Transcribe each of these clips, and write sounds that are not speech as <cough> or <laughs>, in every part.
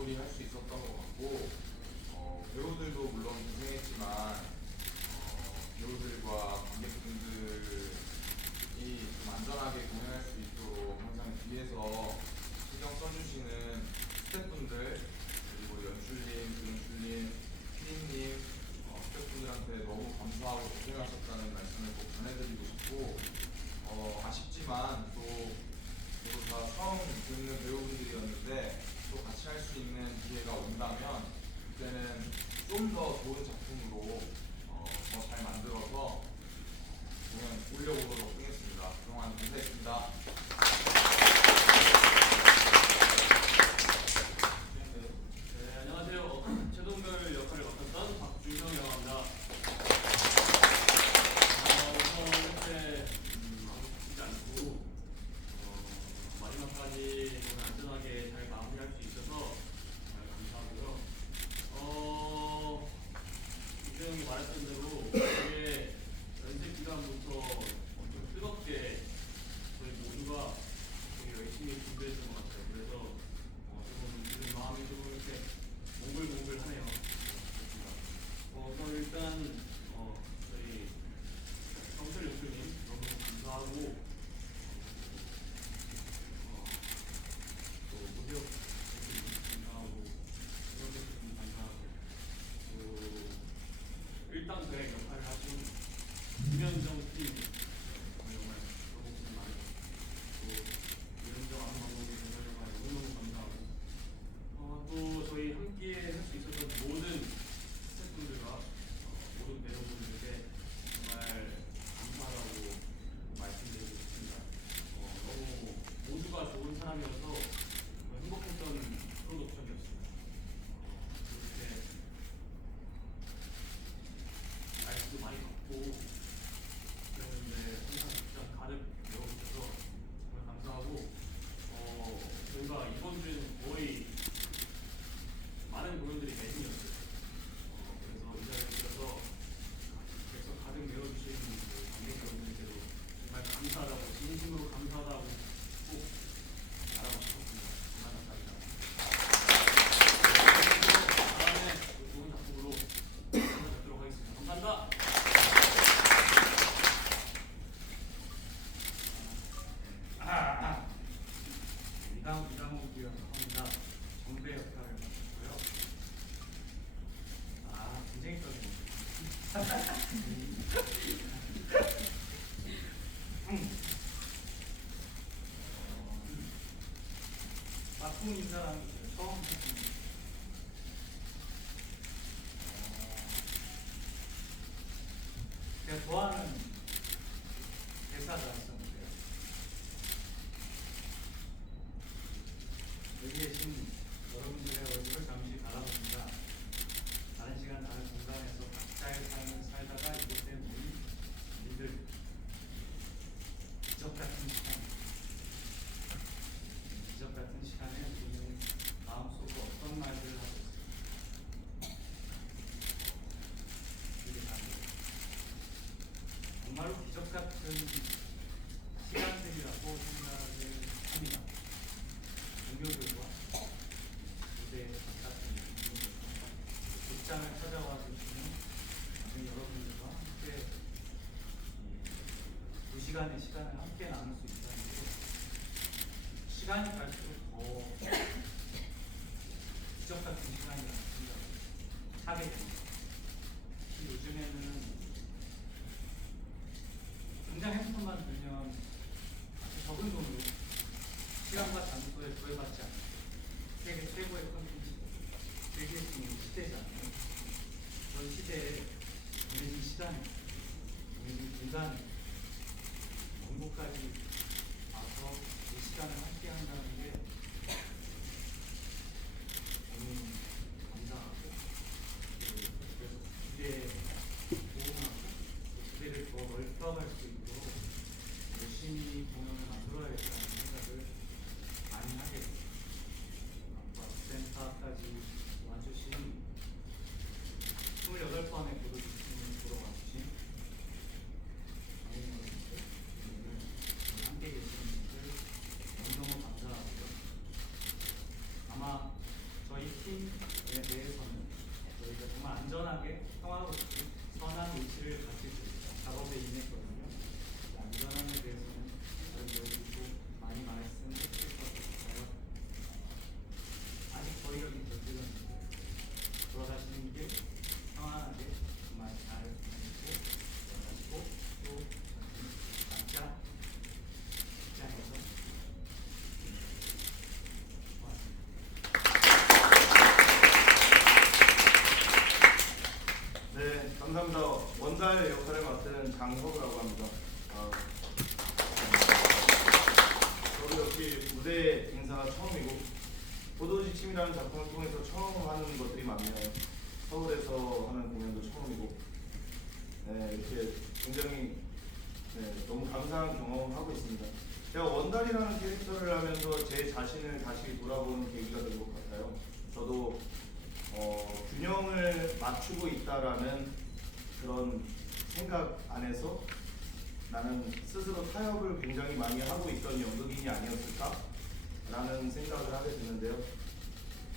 마무리할 수 있었던 것 같고 어, 배우들도 물론 고생했지만 어, 배우들과 관객분들이 좀 안전하게 공연할 수 있도록 항상 뒤에서 신경 써주시는 스태프분들 그리고 연출님, 조연출님, 피디님 어, 스태프분들한테 너무 감사하고 고생하셨다는 말씀을 꼭 전해드리고 싶고 어, 아쉽지만 또 저도 다 처음 듣는 배우분들이었는데 또 같이 할 수 있는 기회가 온다면 그때는 좀 더 좋은 작품으로 어, 더 잘 만들어서 공연 올려보도록 하겠습니다. 그동안 감사했습니다. 네, 안녕하세요. 최동별 역할을 맡았던 박준성이라고 합니다. 어, 우선 이렇게 음, 아무 다치지 않고 어, 마지막까지 오늘 안전하게 잘 마무리할 수 있어서 정말 감사하고요. 어, 이정이 말했던 대로 되게 연습 기간부터 엄청 뜨겁게 저희 모두가 되게 열심히 준비했던 것 같아요. 그래서 어, 조금 지금 마음이 조금 이렇게 몽글몽글하네요. 어, 그럼 일단 어, 저희 성철 연주님 너무 감사하고 어, 또 무대역 감사하고 이런 분 감사하고 또 일단 저의 역할을 하신 김현정 팀 정말 너무 고생 많으셨고 또 김현정 안방법이 정말 너무너무 감사하고 어, 또 저희 함께 할 수 있었던 모든 스태프분들과 어, 모든 배우분들에게 정말 감사하다고 말씀드리고 싶습니다. 어, 너무 모두가 좋은 사람이어서 정말 행복했던 프로덕션이었습니다. 어, 이렇게 말씀도 많이 받고 그랬는데 항상 극장 가득 메워주셔서 정말 감사하고 어, 저희가 이번 주에는 거의 많은 공연들이 매진이었어요. 어, 그래서 이 자리에 들어서 객석 가득 메워주신 그 관객 여러분들께도 정말 감사하다고 진심으로 감사하다고 꼭. 정말 감사합니다. 다음에 또 좋은 작품으로 찾아뵙도록 하겠습니다. 감사합니다. 합니다. 정배 역할을 맡았고요. 아, 굉장히 떨리네. <laughs> 음. 故意不知道 요즘에는 당장 핸드폰만 들면 아주 적은 돈으로 시간과 장소에 구애받지 않는 세계 최고의 컨텐츠, 즐길 수 있는 시대잖아요. 그런 시대에 정해진 시간에, 정해진 공간에 원고까지 와서 이 시간을 함께 한다는 게 너무 감사하고 그- 그래서 기대에 도움하고 그 기대를 더 넓혀갈 수 있도록 열심히 공연을 만들어야겠다는 생각을 많이 하게 됩니다. 아까 센터까지 와주신 28번의 보도주신을 보러 와주신 장인 여러분들, 오늘 함께 계시는 분들 너무너무 감사하고요. 아마 저희 팀에 대해서는 저희가 정말 안전하게 평화롭게 선한 의지를 가지고 작업에 임했거든요. 이 안전함에 대해서는 저희들도 많이 말씀했을 것 같아요. 아직 저희가 이 결정은 돌아가시는 길 평안하게 정말 잘 보내시고 돌아가시고 또 각자 직장에서 고맙습니다. 네, 감사합니다. 원달 역할을 맡은 장석우라고 합니다. 아, 저도 역시 무대 인사가 처음이고 보도지침이라는 작품을 통해서 처음 하는 것들이 많네요. 서울에서 하는 공연도 처음이고 네, 이렇게 굉장히 네, 너무 감사한 경험을 하고 있습니다. 제가 원달이라는 캐릭터를 하면서 제 자신을 다시 돌아보는 계기가 된 것 같아요. 저도 어, 균형을 맞추고 있다라는 그런 생각 안에서 나는 스스로 타협을 굉장히 많이 하고 있던 연극인이 아니었을까 라는 생각을 하게 되는데요.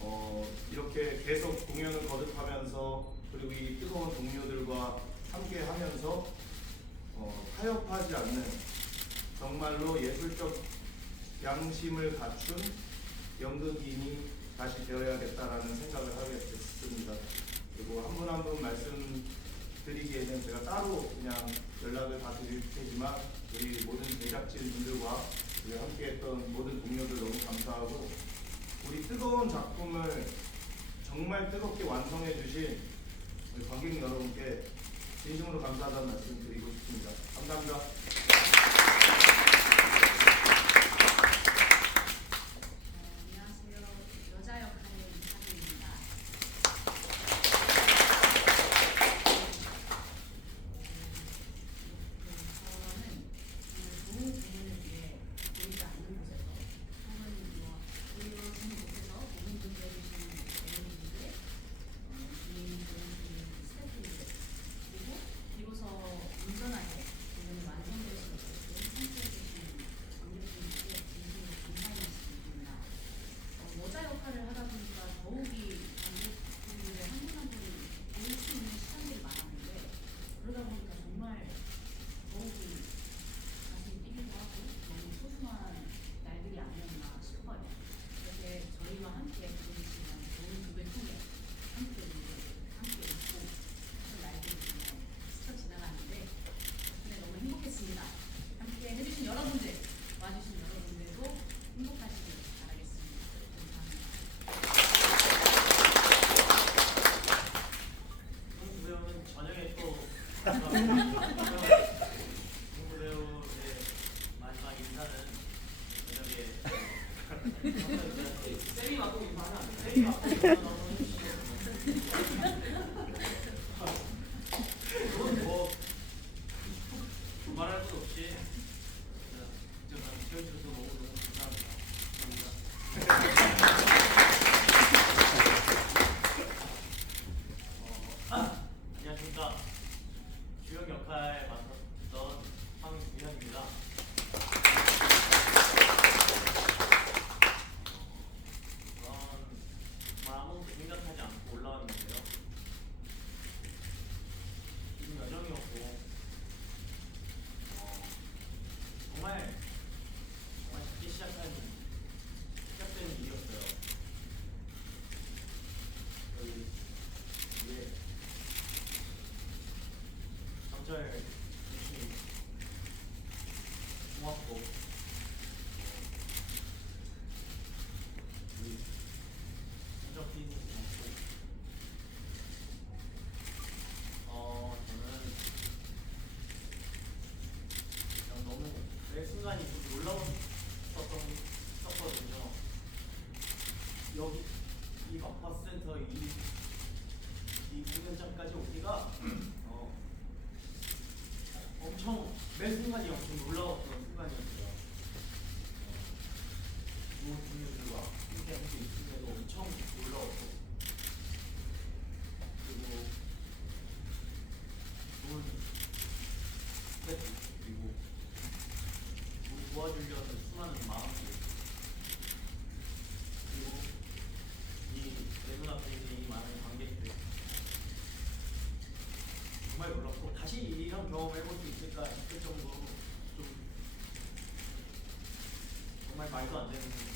어, 이렇게 계속 공연을 거듭하면서 그리고 이 뜨거운 동료들과 함께 하면서 어, 타협하지 않는 정말로 예술적 양심을 갖춘 연극인이 다시 되어야겠다라는 생각을 하게 됐습니다. 그리고 한 분 한 분 말씀드리기에는 제가 따로 그냥 연락을 다 드릴 테지만 우리 모든 제작진 분들과 우리 함께했던 모든 동료들 너무 감사하고 우리 뜨거운 작품을 정말 뜨겁게 완성해 주신 우리 관객 여러분께 진심으로 감사하다는 말씀 드리고 싶습니다. 감사합니다. 재미와 공유 바람 재미와 공유 바람 순간이 좀 놀라웠었던 었거든요 여기 이 마파센터 이, 이 공연장까지 오기가 <clears throat> 어, 엄청 매 순간이 엄청 놀라웠던 순간이었어요. 어, 뭐 좋은 분들과 함께 할 수 있음에도 엄청 놀라웠고. 말도 안 되는